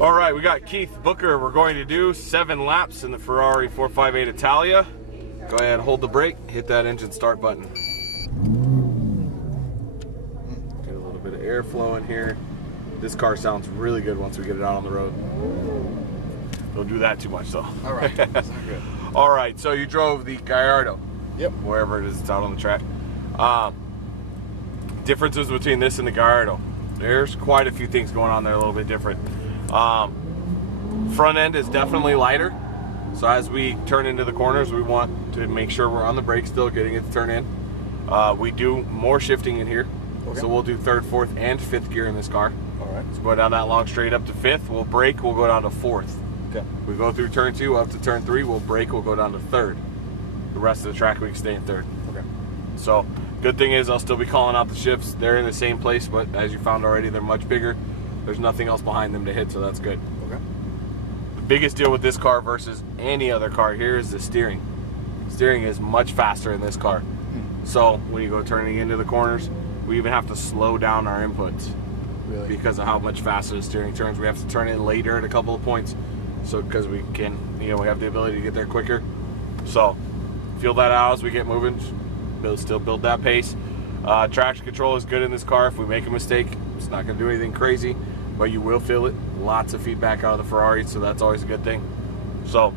All right, we got Keith Booker. We're going to do 7 laps in the Ferrari 458 Italia. Go ahead, hold the brake, hit that engine start button. Get a little bit of air flowing here. This car sounds really good once we get it out on the road. Don't do that too much though. All right, that's not good. All right, so you drove the Gallardo. Yep. Wherever it is, it's out on the track. Differences between this and the Gallardo. There's quite a few things going on there, a little bit different. Front end is definitely lighter. So as we turn into the corners, we want to make sure we're on the brake still, getting it to turn in. We do more shifting in here. Okay. So we'll do 3rd, 4th, and 5th gear in this car. All right. So go down that long straight up to 5th. We'll brake, we'll go down to 4th. Okay. We go through turn 2 up to turn 3, we'll brake, we'll go down to 3rd. The rest of the track we can stay in 3rd. Okay. So good thing is I'll still be calling out the shifts. They're in the same place, but as you found already, they're much bigger. There's nothing else behind them to hit, so that's good. Okay. The biggest deal with this car versus any other car here is the steering. Steering is much faster in this car. So when you go turning into the corners, we even have to slow down our inputs. Really? Because of how much faster the steering turns. We have to turn in later at a couple of points. So because we can, we have the ability to get there quicker. So feel that out as we get moving. Still build that pace. Traction control is good in this car. If we make a mistake, it's not going to do anything crazy, but you will feel it. Lots of feedback out of the Ferrari, so that's always a good thing. So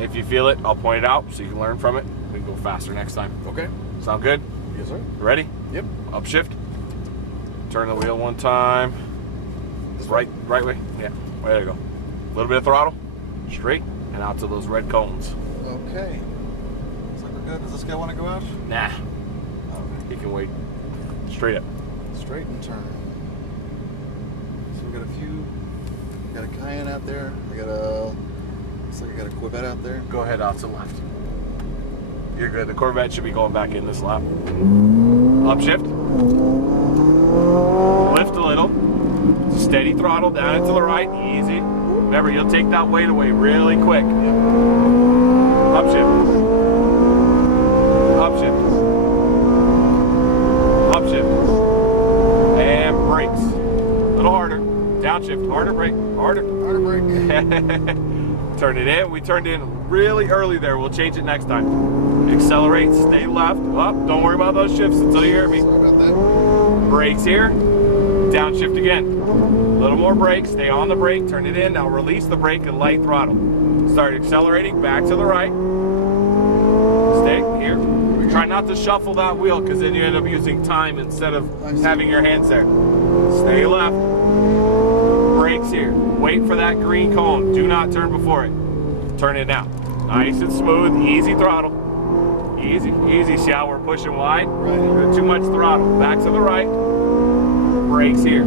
if you feel it, I'll point it out so you can learn from it. We can go faster next time. Okay. Sound good? Yes, sir. Ready? Yep. Upshift. Turn the wheel one time. Right way. Yeah. There you go. A little bit of throttle. Straight and out to those red cones. Okay. Looks like we're good. Does this guy want to go out? Nah. Okay. He can wait. Straight up. Straight and turn. So we got a few. Got a Cayenne out there. I got a. Looks like I got a Corvette out there. Go ahead out to the left. You're good. The Corvette should be going back in this lap. Upshift. Lift a little. Steady throttle down and to the right. Easy. Remember, you'll take that weight away really quick. Upshift. Upshift. Upshift. And brakes. A little harder. Downshift. Harder brake. Harder. Harder brake. Turn it in. We turned in really early there. We'll change it next time. Accelerate. Stay left. Up. Don't worry about those shifts until you hear me. Sorry about that. Brakes here. Downshift again. A little more brake. Stay on the brake. Turn it in. Now release the brake and light throttle. Start accelerating. Back to the right. Stay here. Try not to shuffle that wheel because then you end up using time instead of having your hands there. Stay left. Brakes here. Wait for that green cone. Do not turn before it. Turn it now. Nice and smooth. Easy throttle. Easy. Easy. See how we're pushing wide? Right. Too much throttle. Back to the right. Brakes here.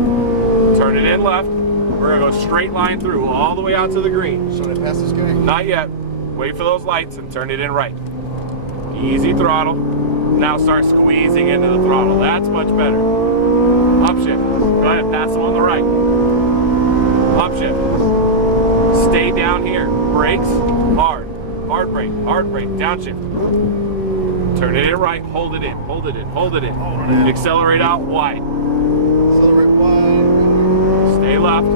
Turn it in left. We're going to go straight line through all the way out to the green. Should I pass this guy? Not yet. Wait for those lights and turn it in right. Easy throttle. Now start squeezing into the throttle. That's much better. Upshift. Go ahead, pass them on the right. Upshift. Stay down here. Brakes. Hard. Hard brake. Hard brake. Downshift. Turn it in right. Hold it in. Hold it in. Hold it in. Hold it in. Accelerate out wide. Accelerate wide. Stay left.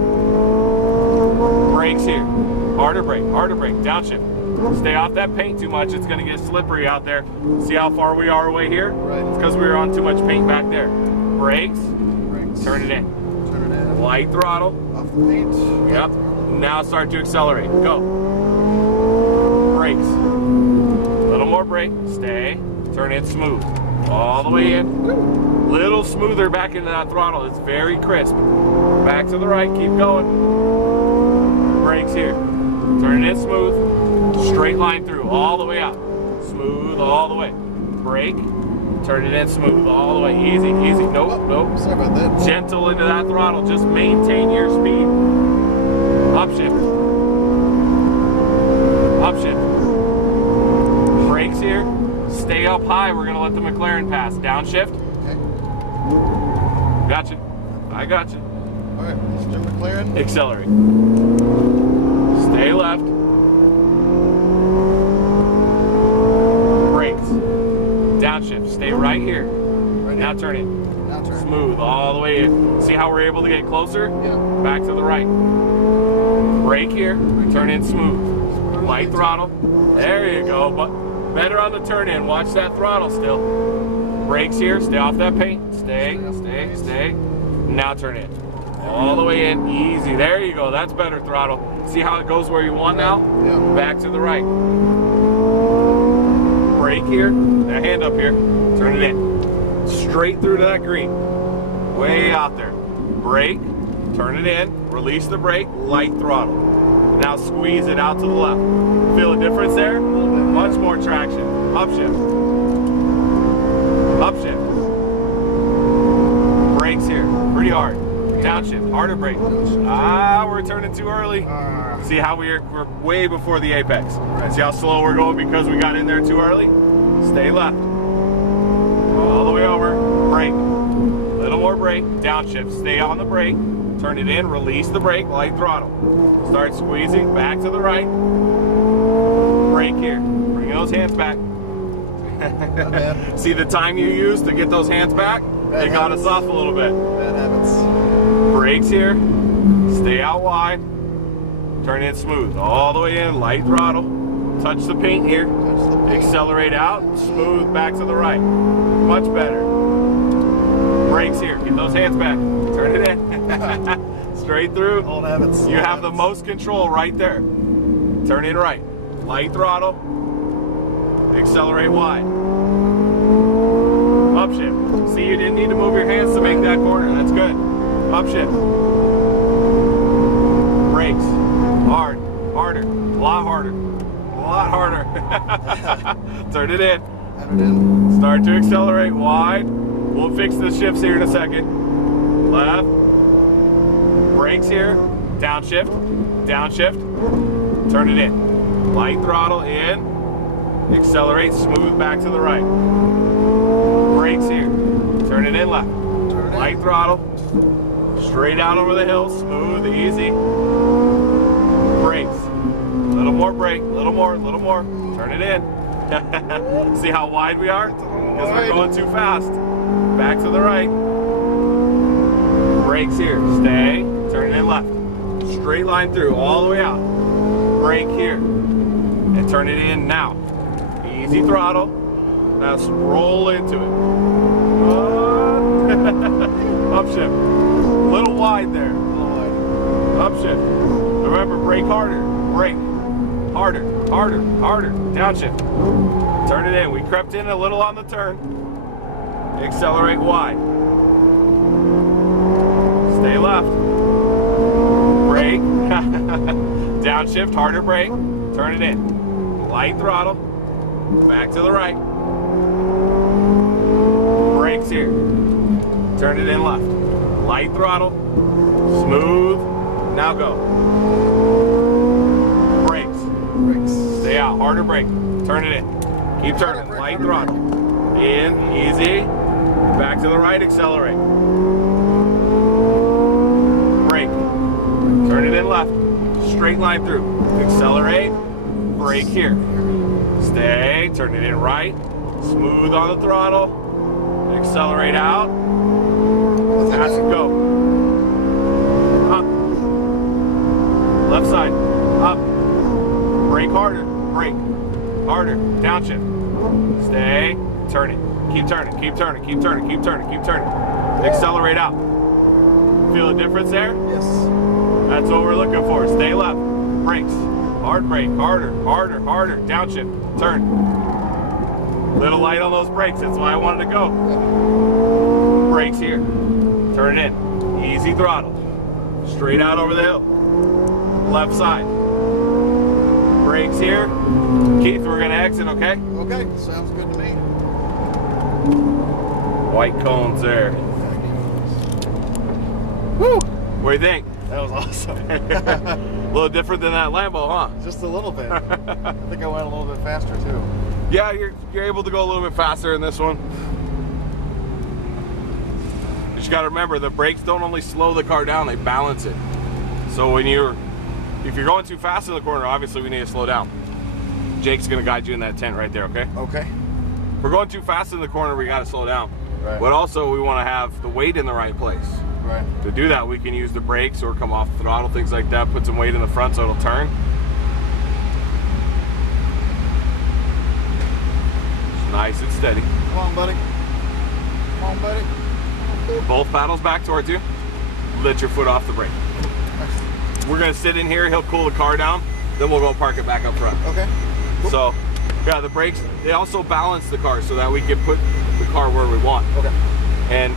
Brakes here. Harder brake. Harder brake. Downshift. Stay off that paint too much. It's going to get slippery out there. See how far we are away here? Right. It's because we were on too much paint back there. Brakes. Brakes. Turn it in. Turn it in. Light throttle. Off the paint. Yep. Now start to accelerate. Go. Brakes. A little more brake. Stay. Turn it smooth. All the way in. Little smoother back into that throttle. It's very crisp. Back to the right. Keep going. Brakes here. Turn it in smooth. Straight line through. All the way out. Smooth all the way. Brake. Turn it in smooth all the way. Easy, easy. Nope, nope. Sorry about that. Gentle into that throttle. Just maintain your speed. Upshift. Upshift. Brakes here. Stay up high. We're going to let the McLaren pass. Downshift. Okay. Gotcha. I got you. All right, Mr. McLaren. Accelerate. Stay left. Brakes. Downshift. Stay right here. Right Now here. turn it. Now turn. smooth all the way in. See how we're able to get closer? Yeah. Back to the right. Brake here, turn in smooth. Light throttle. There you go, but better on the turn in. Watch that throttle still. Brakes here, stay off that paint. Stay. Now turn in. All the way in, easy. There you go, that's better throttle. See how it goes where you want now? Yeah. Back to the right. Brake here, that hand up here, turn it in. Straight through to that green. Way out there. Brake, turn it in, release the brake, light throttle. Now squeeze it out to the left. Feel a difference there? Much more traction. Upshift. Upshift. Brakes here, pretty hard. Downshift, harder brake. Ah, we're turning too early. See how we're way before the apex. See how slow we're going because we got in there too early? Stay left. All the way over, brake. Little more brake, downshift. Stay on the brake, turn it in, release the brake, light throttle. Start squeezing, back to the right. Brake here, bring those hands back. See the time you used to get those hands back? They got us off a little bit. Bad habits. Brakes here, stay out wide, turn in smooth, all the way in, light throttle, touch the paint here, accelerate out, smooth, back to the right, much better. Brakes here, get those hands back, turn it in, straight through. Old habits. You have the most control right there. Turn in right, light throttle, accelerate wide. Upshift. See, you didn't need to move your hands to make that corner. That's good. Upshift. Brakes. Hard. Harder. A lot harder. A lot harder. Turn it in. Start to accelerate wide. We'll fix the shifts here in a second. Left. Brakes here. Downshift. Downshift. Turn it in. Light throttle in. Accelerate. Smooth back to the right. Brakes here. Turn it in left. Light throttle. Straight out over the hill. Smooth, easy. Brakes. Little more brake. Little more. Turn it in. See how wide we are? Because we're going too fast. Back to the right. Brakes here. Stay. Turn it in left. Straight line through. All the way out. Brake here. And turn it in now. Easy throttle. Now roll into it. Upshift. A little wide there. Upshift. Remember, brake harder. Brake. Harder. Downshift. Turn it in. We crept in a little on the turn. Accelerate wide. Stay left. Brake. Downshift. Harder brake. Turn it in. Light throttle. Back to the right. Brakes here. Turn it in left. Light throttle. Smooth. Now go. Brakes. Stay out. Harder brake. Turn it in. Keep turning. Light throttle. In. Easy. Back to the right. Accelerate. Brake. Turn it in left. Straight line through. Accelerate. Brake here. Stay. Turn it in right. Smooth on the throttle. Accelerate out. Fast and go. Up. Left side. Up. Brake harder. Brake. Harder. Downshift. Stay. Turn it. Keep turning. Accelerate out. Feel the difference there? Yes. That's what we're looking for. Stay left. Brakes. Hard brake. Harder. Downshift. Turn. Little light on those brakes. That's why I wanted to go. Brakes here. Turn it in. Easy throttle. Straight out over the hill. Left side. Brakes here. Keith, we're going to exit, okay? Okay, sounds good to me. White cones there. Woo! What do you think? That was awesome. A little different than that Lambo, huh? Just a little bit. I think I went a little bit faster too. Yeah, you're able to go a little bit faster in this one. But you got to remember, the brakes don't only slow the car down, they balance it. So if you're going too fast in the corner, obviously we need to slow down. Jake's going to guide you in that tent right there, okay? Okay. If we're going too fast in the corner, we got to slow down. Right. But also we want to have the weight in the right place. Right. To do that, we can use the brakes or come off the throttle, things like that, put some weight in the front so it'll turn. It's nice and steady. Come on, buddy. Come on, buddy. Both paddles back towards you. Let your foot off the brake. We're gonna sit in here, he'll cool the car down, then we'll go park it back up front. Okay. Cool. So, yeah, the brakes, they also balance the car so that we can put the car where we want. Okay. And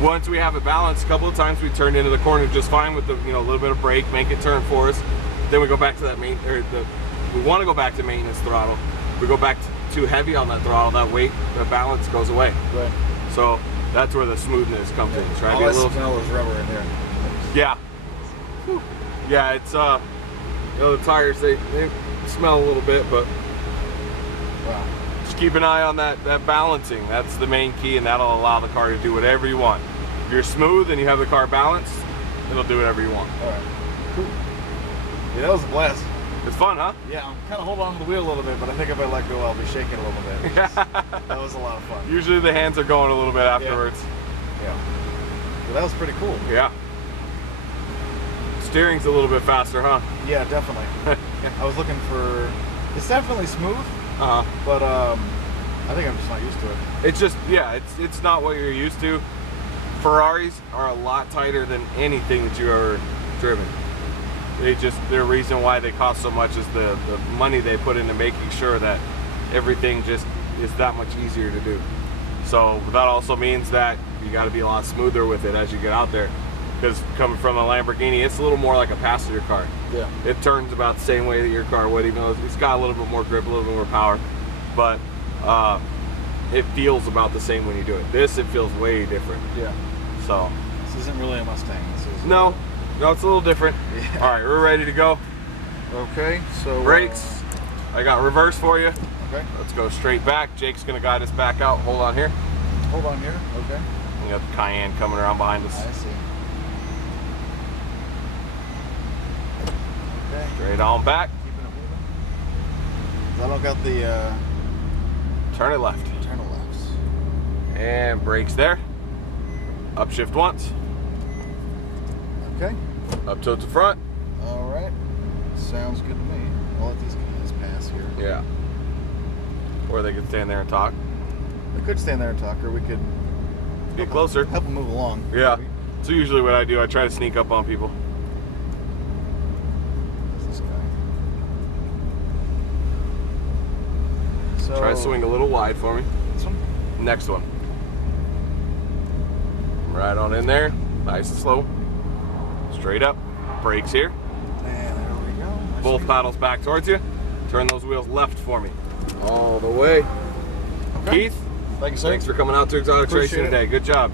once we have it balanced, a couple of times we turned into the corner just fine with the, you know, a little bit of brake, make it turn for us. Then we go back to that we want to go back to maintenance throttle. We go back too heavy on that throttle, that weight, the balance goes away. Right. So that's where the smoothness comes in. Try to be a little. Smell is rubber in here. Yeah. Whew. Yeah, it's you know, the tires they smell a little bit, but wow. just keep an eye on that balancing. That's the main key, and that'll allow the car to do whatever you want. If you're smooth and you have the car balanced, it'll do whatever you want. All right. Cool. Yeah, that was a blast. It's fun, huh? Yeah, I'm kind of holding on to the wheel a little bit, but I think if I let go, I'll be shaking a little bit. That was a lot of fun. Usually the hands are going a little bit afterwards. Yeah. But that was pretty cool. Yeah. Steering's a little bit faster, huh? Yeah, definitely. I was looking for. It's definitely smooth. But I think I'm just not used to it. It's just, yeah, it's not what you're used to. Ferraris are a lot tighter than anything that you've ever driven. The reason why they cost so much is the money they put into making sure that everything just is that much easier to do. So that also means that you got to be a lot smoother with it as you get out there. Because coming from a Lamborghini, it's a little more like a passenger car. Yeah. It turns about the same way that your car would, even though it's got a little bit more grip, a little bit more power. But it feels about the same when you do it. This, it feels way different. Yeah. So. This isn't really a Mustang. This is No, it's a little different. Yeah. All right, we're ready to go. Okay, so Brakes. I got reverse for you. Okay. Let's go straight back. Jake's gonna guide us back out. Hold on here. Hold on here. Okay. We got the Cayenne coming around behind us. I see. Okay. Straight on back. Keeping it moving. I don't got the Turn it left. turn it lefts. And brakes there. Upshift once. Okay. Up tilt to front. All right. Sounds good to me. I'll let these guys pass here. Yeah. Or they could stand there and talk. We could stand there and talk, or we could Get closer. help them move along. Yeah. So usually what I do, I try to sneak up on people. This guy. So Try to swing a little wide for me. This one. Next one. Right on in there. Nice and slow. Straight up. Brakes here. And there we go. Both paddles back towards you. Turn those wheels left for me. All the way. Okay. Keith, Thank you, sir. thanks for coming out to Exotics Appreciate Racing it. today. Good job.